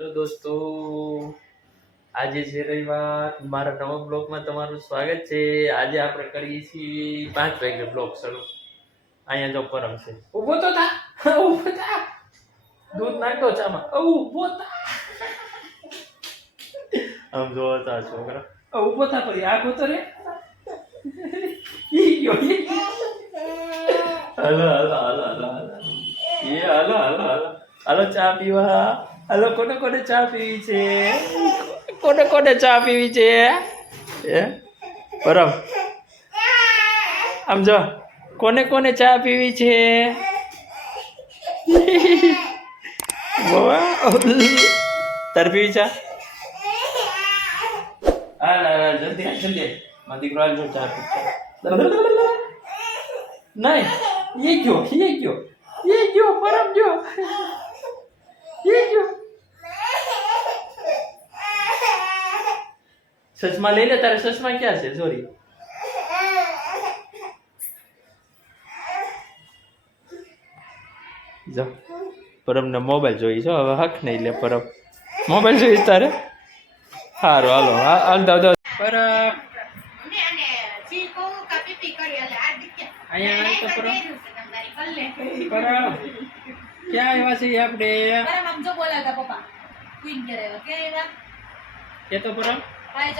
તો દોસ્તો આજે છે રવિવાર, મારા નવા બ્લોગમાં તમારું સ્વાગત છે। આજે આપણે કરીએ છીએ 5 વાગે બ્લોગ શરૂ। અહીંયા જો પરમ છે, ઊભો તો થા, ઊભો થા, દૂધ નાખતો ચામાં, ઊભો થા, આમ જોતા છોકરા, ઊભો થા, પછી આખો તો રે, ઈ ગયો, હાલો હાલો હાલો હાલો હાલો, એ હાલો હાલો હાલો હાલો, ચા પીવા હાલો। કોને કોને ચા પીવી છે? કોને કોને ચા પીવી છે? હે પરમ, આમ જો, કોને કોને ચા પીવી છે? તાર પીવી ચા? હા જલ્દી જલ્દી, મારો દીકરો હાલ જો ચા પી। નહીં, એ ગયો પરમ ગયો, એ ગયો। ચશ્મા લઈ લે, તારે ચશ્મા ક્યાં છે? સોરી, જો પરમ ને મોબાઈલ જોઈ છો, હવે હક નહીં લે પરમ, મોબાઈલ જોઈશ તારે? સારું હાલો, હાલ દાવ દાવ પરમ, અહીંયા તો પરમ ક્યાં આવ્યા છીએ આપણે? કે તો પરમ અરે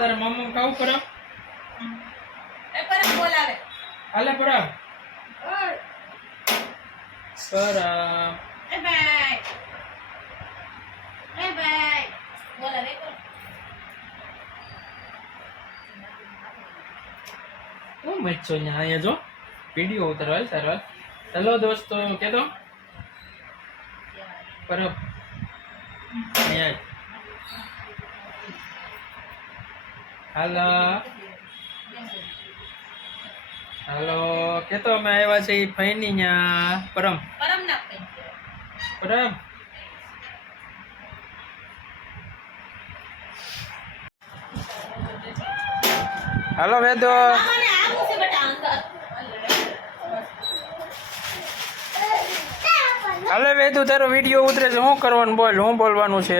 તારે મમ્મી ખાવું પરમ? હાલે પરમ, હું મચ્છો અહીંયા જો વિડીયો ઉતરવા તારો। ચલો દોસ્તો કે તો પરમ અહીંયા હાલો હાલો કે તો અમે આવ્યા છે ફઈની ન્યા। પરમ પરમ હાલો વેદો, હાલે વેદુ તારો વિડીયો ઉતરે છે, શું કરવાનું બોલ, શું બોલવાનું છે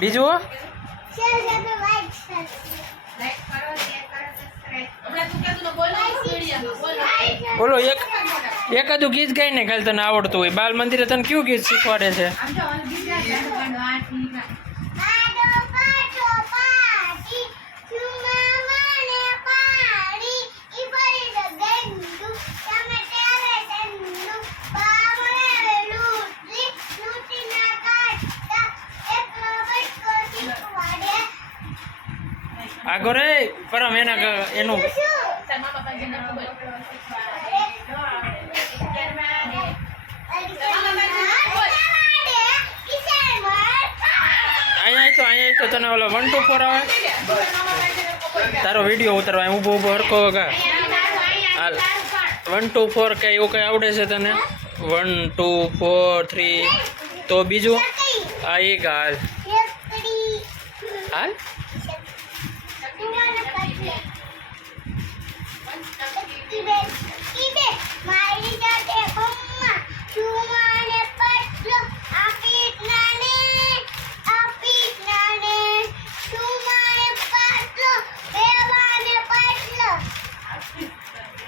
બીજું? બોલો એકાદું ગીત ગાઈ ને ખાલી તને આવડતું હોય। બાલ મંદિરે તને કયું ગીત શીખવાડે છે? આગો રે પરમ એનું અહીંયા તો તને ઓલો 1 2 4 આવે, તારો વિડીયો ઉતરવા ઊભો ઊભો હરકો કા હાલ 1 2 4 કઈ એવું કઈ આવડે છે તને? 1 2 4 3 તો બીજું આ એક હાલ હાલ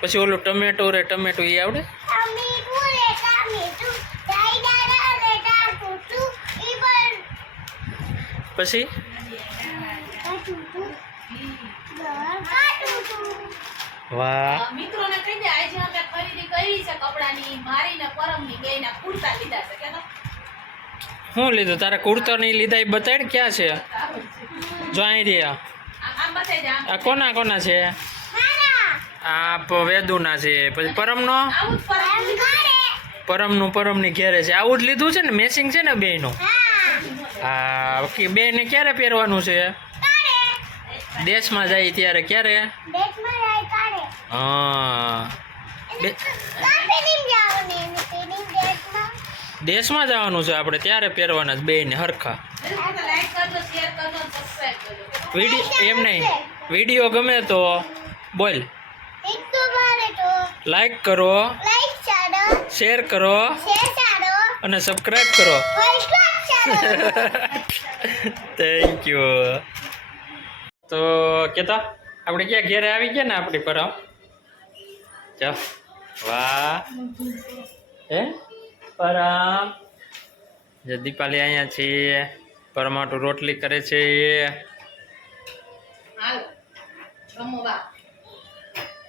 પછી ઓલું ટમેટો રે ટમેટો એ આવડે? પછી વાહ મિત્રોને કહી દે આજે અમે ખરીદી કરી છે કપડાની, મારીને પરમની બેયના કુર્તા લીધા છે। કે તો શું લીધું? તારા કુર્તા નહીં લીધા એ બતાડ, ક્યાં છે? જો અહીં રહ્યા, આમ બતાઈ દે। આ કોના કોના છે? આ વેદુના છે, પછી પરમનો, પરમની ઘેરે છે। આવું જ લીધું છે ને, મેચિંગ છે ને બેયનું? હા, બે ને ક્યારે પહેરવાનું છે? દેશમાં જાય ત્યારે। ક્યારે? હા દેશમાં જવાનું છે આપણે, ત્યારે પહેરવાના જ બેયને હરખા। વિડીયો એમ નહીં, વિડીયો ગમે તો બોલ। લાઈક કરો, શેર કરો અને સબસ્ક્રાઇબ કરો. Thank you. તો કેતા આપણે ક્યાં ઘેરે આવી ગયા ને આપણી પરમ. ચાલ વાહ હે પરમ. જે દીપાલી અહીંયા છે પરમાટુ રોટલી કરે છે.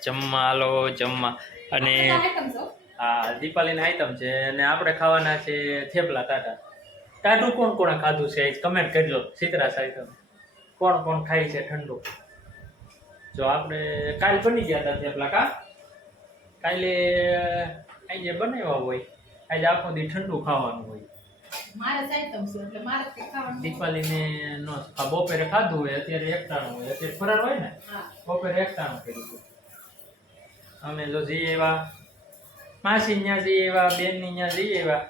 જમવા હાલો જમવા. અને હા દીપાલીને આઈટમ છે અને આપણે ખાવાના છે થેપલા ટાટા. ટાટું કોણ કોણે ખાધું છે કમેન્ટ કરજો. સીતરાસ આઈટમ કોણ કોણ ખાય છે ઠંડુ. જો આપણે કાલ બની ગયા હતા થેપલા કા. કાલે આજે બનાવ્યા હોય આજે આખો દી ઠંડુ ખાવાનું હોય. દીપાલીને નો બપોરે ખાધું હોય અત્યારે એકટાણું હોય. અત્યારે ફરાર હોય ને બપોરે એકટાણું કર્યું હતું. અમે જો જઈએ એવા માસી ત્યાં જઈએ એવા બેન ની ત્યાં જઈએ એવા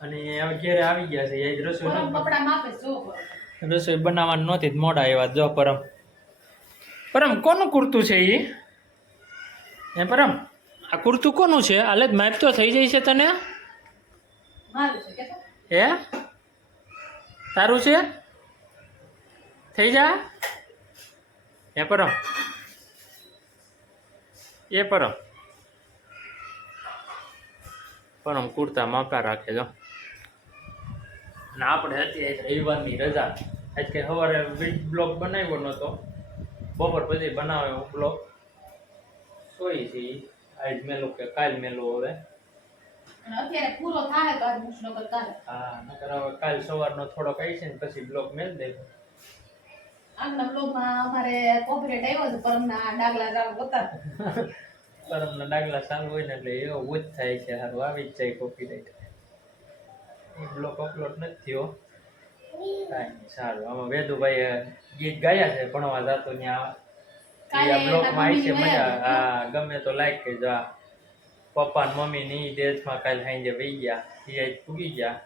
અને હવે ઘેરે આવી ગયા છે. એ રસોઈ બનાવવાનું નહોતી મોડા એવા. જો પરમ પરમ કોનું કુર્તું છે એ પરમ આ કુર્તું કોનું છે? હાલે માપ તો થઈ જાય છે તને. હે તારું છે થઈ જા. હે પરમ એ પરમ પરમ કુર્તા માપા રાખે જો. અને આપણે અત્યારે રવિવારની રજા આજ કે સવારે બ્લોગ બનાવ્યો નહોતો. બપોર પછી બનાવ્યો બ્લોગ. સોઈ છે આજ મેલું કે કાલ મેલું. હવે અત્યારે પૂરો થાય તો આજ મુશ્નો કરતા. હા નકર હવે કાલ સવારનો થોડો કઈ છે ને પછી બ્લોગ મેલ દે. આગલા બ્લોગમાં અમારે કોપરેટ આવ્યો છે પરમના ડાગલા ચાલુ હતા. પરમના ડાગલા ચાલુ હોય ને એટલે એવો જ થાય છે. સારું આવી જ જાય કોપીરાઈટ. બ્લોગ અપલોડ નથી થયો કાંઈ નહીં. સારું આમાં વેદુભાઈ ગીત ગાયા છે ભણવા જતો ત્યાં બ્લોગમાં આવી છે મજા. હા ગમે તો લાઈક કરજો. આ પપ્પા ને મમ્મી ની દેશમાં કાલે સાંજે વહી ગયા. એ પૂગી ગયા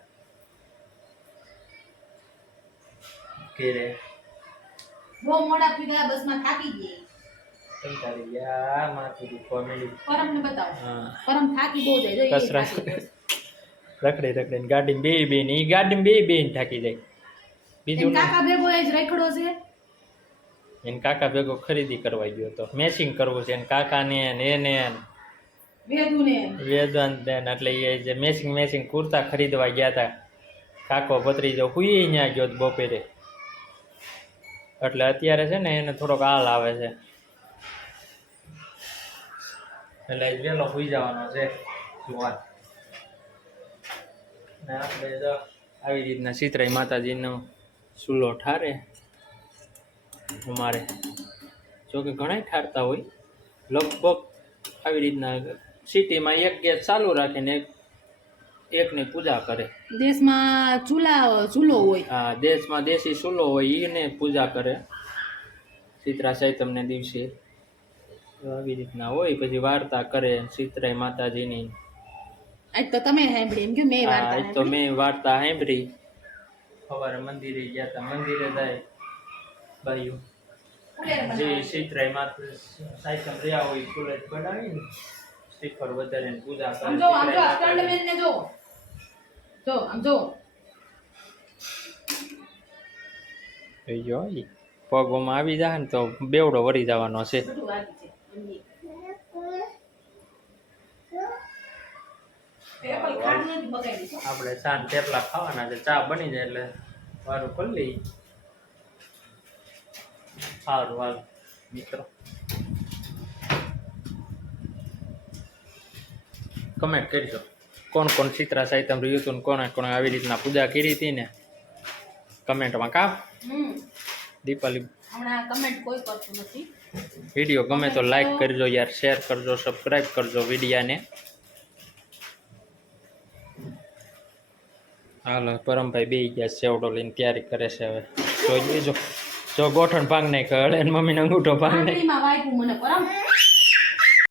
ઘેરે. બહુ મોડા પીડા બસમાં થાકી ગઈ. કંટાળી ગયા માથું દુખવા માંડ્યું. પરમને બતાવો. હા પરમ થાકી બહુ જાય. કસરા રખડે રખડે ગાડી બે ને એ ગાડી બે થાકી જાય. બીજું કાકા ભેગો જ રખડો છે. એને કાકા ભેગો ખરીદી કરવા ગયો તો મેચિંગ કરવું છે એને કાકાને એને વેદાંત એટલે એ જે મેચિંગ કુર્તા ખરીદવા ગયા હતા. કાકો ભત્રીજો હુઈ ત્યાં ગયો બપોરે એટલે અત્યારે છે ને એને થોડોક હાલ આવે છે એટલે વહેલો સુઈ જવાનો છે સુવા. ને આપણે જો આવી રીતના સીતરાઈ માતાજીનો ચૂલો ઠારે. અમારે જોકે ઘણા ઠારતા હોય લગભગ આવી રીતના સિટીમાં એક ગેસ ચાલુ રાખીને એકની પૂજા કરે. દેશમાં ચૂલો હોય. હા દેશમાં દેશી ચૂલો હોય એને પૂજા કરે સીતરા સાતમને દિવસે. આવી રીતના હોય. પછી વાર્તા કરે સીતરાઈ માતાજીની. આજ તો તમે સાંભળી એમ કે મેં વાર્તા. આજ તો મેં વાર્તા સાંભળી. સવારે મંદિરે ગયા હતા. મંદિરે જાય બાયું જે સીતરાઈ માતા સાયકલ રહ્યા હોય ફૂલે બનાવીને શ્રીફળ વધારે પૂજા કરે. પગોમાં આવી જાય ને તો બેવડો વળી જવાનો છે. આપણે સાંજ થેપલા ખાવાના છે. ચા બની જાય એટલે વારું કરી લઈ. સારું હાલ મિત્રો કમેન્ટ કરજો કોણ કોણ સીતરા સાહિત્યમ રહ્યું હતું ને કોણે કોણે આવી રીતના પૂજા કરી હતી ને કમેન્ટમાં કા. દીપાલી વિડીયો ગમે તો લાઈક કરજો યાર, શેર કરજો, સબસ્ક્રાઈબ કરજો વિડીયાને. હાલો પરમભાઈ બે ગયા સેવડો લઈને તૈયારી કરે છે. હવે જોઈ લેજો જો ગોઠણ ભાંગ નહીં કરે મમ્મીને અંગૂઠો ભાંગ નહીં.